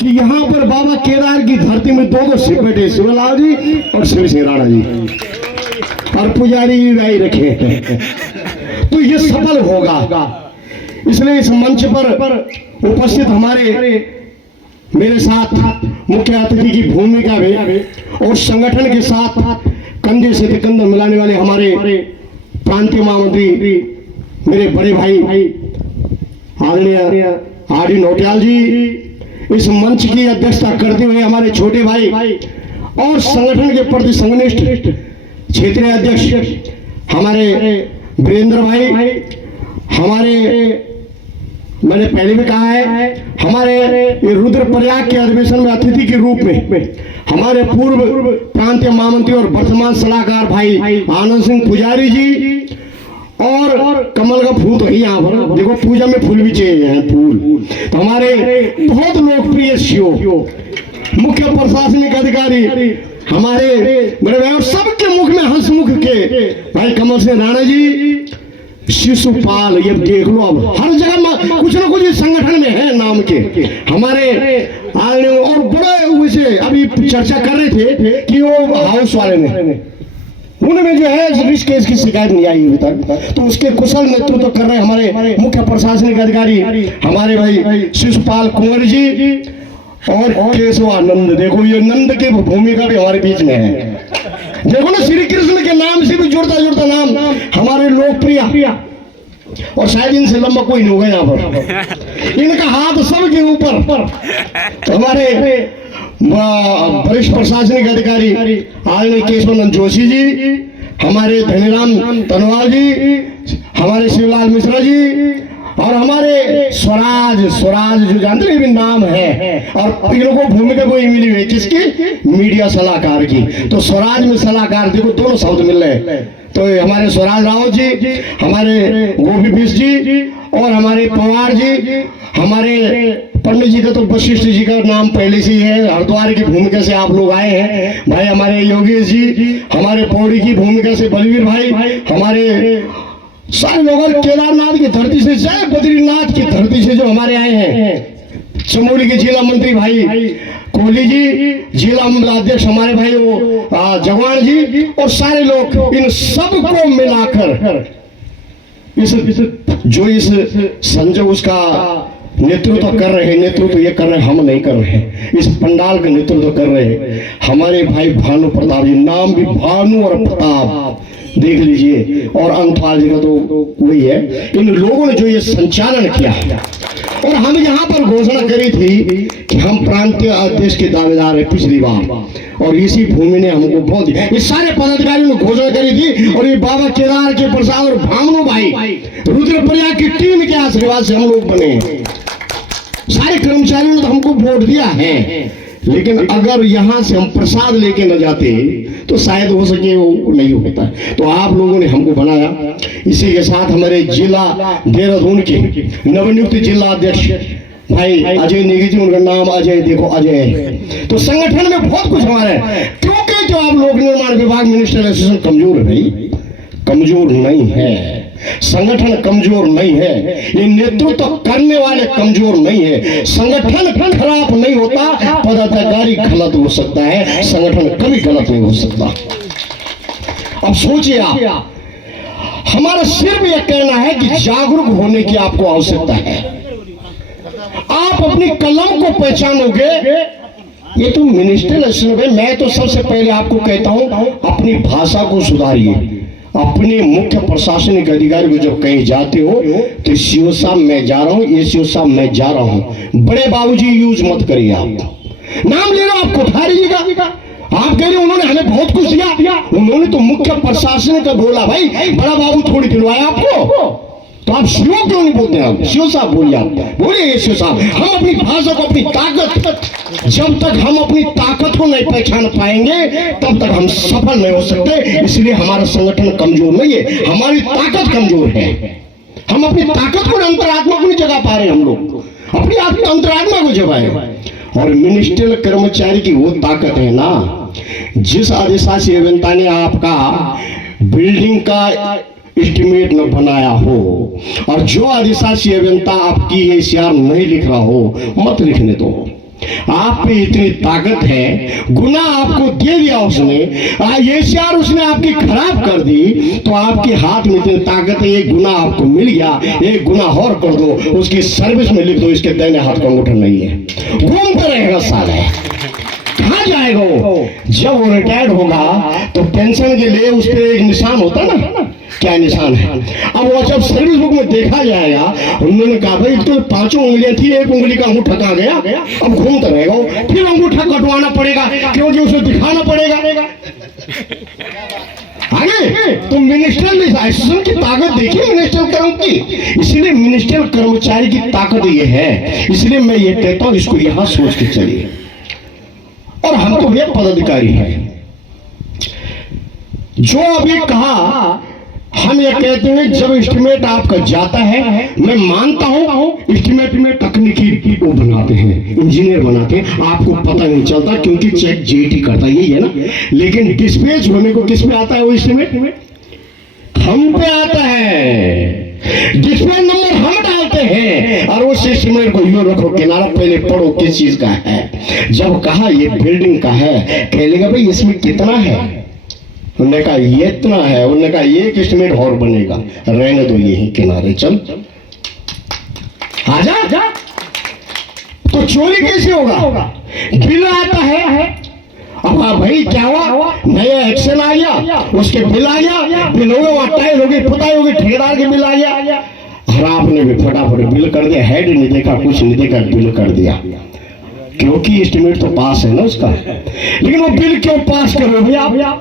कि यहाँ पर बाबा केदार की धरती में दो शिव बैठे, शिवलाल जी और शिव सिंह राणा जी, और पुजारी जी राय रखे हैं। तो ये सफल होगा। इसलिए इस मंच पर उपस्थित हमारे मेरे साथ मुख्य अतिथि की भूमिका में और संगठन के साथ कंधे से कंधा मिलाने वाले हमारे प्रांतीय महामंत्री मेरे बड़े भाई आदरणीय आर डी नौटियाल जी, इस मंच की अध्यक्षता करते हुए हमारे छोटे भाई और संगठन के प्रति संघनिष्ठ क्षेत्रीय अध्यक्ष हमारे वीरेंद्र भाई, हमारे मैंने पहले भी कहा है, हमारे रुद्रप्रयाग के अधिवेशन में अतिथि के रूप में हमारे पूर्व प्रांतीय महामंत्री और वर्तमान सलाहकार भाई आनंद सिंह पुजारी जी, और कमल का फूल तो यहाँ पर देखो, पूजा में फूल भी चाहिए, फूल तो हमारे बहुत लोकप्रिय सीओ मुख्य प्रशासनिक अधिकारी हमारे बड़े भाई, और सबके मुख में हंसमुख के भाई कमल सिंह राणा जी, शिशुपाल, ये देख लो अब हर जगह कुछ ना कुछ संगठन में है नाम के हमारे। और बड़े वैसे अभी चर्चा कर रहे थे कि वो हाउस वाले में उनमें जो है केस की शिकायत नहीं आई अभी तक, तो उसके कुशल नेतृत्व कर रहे हमारे मुख्य प्रशासनिक अधिकारी हमारे भाई शिशुपाल कुंवर जी और केशवानंद। देखो ये नंद की भूमिका भी हमारे बीच में है। देखो ना, श्री कृष्ण के नाम से भी जुड़ता जुड़ता नाम हमारे लोकप्रिय, और शायद इनसे लंबा कोई नहीं होगा यहाँ पर, इनका हाथ सबके ऊपर। तो हमारे वरिष्ठ प्रशासनिक अधिकारी आदरणीय केशवानंद जोशी जी, हमारे धनीराम तनवाल जी, हमारे शिवलाल मिश्रा जी, और हमारे स्वराज जो जानते हैं भी नाम है, और इन लोगों को भूमिका कोई मिली हुई किसकी, मीडिया सलाहकार की। तो स्वराज में सलाहकार, देखो दोनों शब्द मिल रहे, तो हमारे स्वराज रावत जी, हमारे गोपी बिस जी, और हमारे पवार जी, हमारे पंडित जी का तो वशिष्ठ जी का नाम पहले से ही है, हरिद्वार की भूमिका से आप लोग आए हैं भाई, हमारे योगेश जी, हमारे पौड़ी की भूमिका से बलवीर भाई, हमारे सारे लोग, केदारनाथ की धरती से, जय बद्रीनाथ की धरती से जो हमारे आए हैं, चमोली के जिला मंत्री भाई कोहली जी, जिला अध्यक्ष हमारे भाई वो जवान जी, और सारे लोग, इन सबको मिलाकर इस संजय उसका नेतृत्व कर रहे हैं। नेतृत्व ये कर रहे हैं, हम नहीं कर रहे हैं, इस पंडाल का नेतृत्व कर रहे हैं हमारे भाई भानु प्रताप जी, नाम भी भानु और प्रताप देख लीजिए, और अंतपाल जी का तो वही है। इन लोगों ने जो ये संचालन किया, और हम यहाँ पर घोषणा करी थी कि हम प्रांतीय अध्यक्ष के दावेदार है पिछली बार, और इसी भूमि ने हमको बहुत, ये सारे पदाधिकारियों ने घोषणा करी थी, और ये बाबा केदार के प्रसाद और भामनो भाई रुद्रप्रयाग की टीम के आशीर्वाद से हम लोग बने। सारे कर्मचारियों ने तो हमको वोट दिया है, लेकिन अगर यहाँ से हम प्रसाद लेके न जाते तो शायद हो सके वो नहीं होता। तो आप लोगों ने हमको बनाया। इसी के साथ हमारे जिला देहरादून के नवनियुक्त जिला अध्यक्ष भाई अजय नेगी जी, उनका नाम अजय, देखो अजय है। तो संगठन में बहुत कुछ हमारा है, क्योंकि जो आप लोक निर्माण विभाग मिनिस्टर एसोसिएशन कमजोर है भाई, कमजोर नहीं है, संगठन कमजोर नहीं है, ये नेतृत्व करने वाले कमजोर नहीं है। संगठन खराब नहीं होता, पदाधिकारी गलत हो सकता है, संगठन कभी गलत नहीं हो सकता। अब सोचिए आप, हमारा सिर्फ यह कहना है कि जागरूक होने की आपको आवश्यकता है। आप अपनी कलम को पहचानोगे, ये तो मिनिस्टर है। मैं तो सबसे पहले आपको कहता हूं, अपनी भाषा को सुधारिए। अपने मुख्य प्रशासनिक अधिकारी को जब कहीं जाते हो तो सीओ साहब मैं जा रहा हूँ, ये सीओ साहब मैं जा रहा हूँ, बड़े बाबूजी यूज मत करिए। आप नाम ले रहे हो, आप कोठारी का, आप कह रहे उन्होंने हमें बहुत कुछ दिया, उन्होंने तो मुख्य प्रशासनिक का बोला भाई, बड़ा बाबू थोड़ी दिलवाया आपको, तो आप सीओ क्यों नहीं बोलते? आप सीओ साहब बोलिए, आप बोलिए सीओ साहब। हम अपनी भाषा को, अपनी ताकत, जब तक हम अपनी ताकत को नहीं पहचान पाएंगे तब तक हम सफल नहीं हो सकते। इसलिए हमारा संगठन कमजोर नहीं है, हमारी ताकत कमजोर है। हम अपनी ताकत को, अंतरात्मा को नहीं जगा पा रहे, हम लोग अपनी अंतरात्मा को जगाए। और मिनिस्ट्रियल कर्मचारी की वो ताकत है ना, जिस अधिशासी अभियंता ने आपका बिल्डिंग का एस्टिमेट न बनाया हो, और जो अधिशासी अभियंता आपकी एसीआर नहीं लिख रहा हो, मत लिखने दो। आप पे इतनी ताकत है, गुना आपको दे दिया उसने, ये शार उसने आपकी खराब कर दी, तो आपके हाथ में इतनी ताकत है, ये गुना आपको मिल गया, ये गुना और कर दो, उसकी सर्विस में लिख दो इसके दाहिने हाथ का अंगूठा नहीं है, घूमता रहेगा साला। कहाँ जाएगा वो? जब वो रिटायर्ड होगा तो पेंशन के लिए उस पर एक निशान होता ना, क्या निशान है? अब वो जब सर्विस बुक में देखा जाएगा, उन्होंने कहा भाई तो 5 उंगलियां थी, 1 उंगली का अंगूठा कहाँ गया? अब घूमता रहेगा, फिर अंगूठा कटवाना पड़ेगा क्योंकि उसे दिखाना पड़ेगा। आगे तो मिनिस्ट्रियल एसोसिएशन की ताकत देखिए, मिनिस्ट्रियल कर्म की, इसलिए मिनिस्ट्रियल कर्मचारी की ताकत ये है, इसलिए मैं ये कहता हूँ इसको यहां सोच के चलिए। और हम तो ये पदाधिकारी हैं जो अभी कहा, हम ये कहते हैं जब एस्टिमेट आपका जाता है, मैं मानता हूं एस्टिमेट में तकनीकी वो बनाते हैं, इंजीनियर बनाते हैं, आपको पता नहीं चलता क्योंकि चेक जेटी करता है, यही है ना, लेकिन डिस्पैच होने को किस पे आता है? वो एस्टिमेट हम पे आता है, डिस्पैच नंबर हम डालते हैं और उस एस्टिमेट को यूं रखो किनारा, पहले पढ़ो किस चीज का है। जब कहा ये बिल्डिंग का है, कह लेगा भाई इसमें कितना है, उन्होंने कहा ये इतना है, उन्होंने कहा ये एस्टिमेट और बनेगा, रहने दो यही किनारे, चल आजा। तो चोरी कैसे होगा? बिल आता है, अब भाई क्या हुआ, नया एक्शन आ गया, उसके बिल आ गया, बिल हो गया, टाइल हो गई, पुताई हो गई, ठेकेदार के बिल आ गया, और आपने भी फटाफट बिल कर दिया, हेड नहीं देखा, कुछ नहीं देखा, बिल कर दिया, क्योंकि एस्टिमेट तो पास है ना उसका। लेकिन वो बिल क्यों पास कर रहे हो भैया?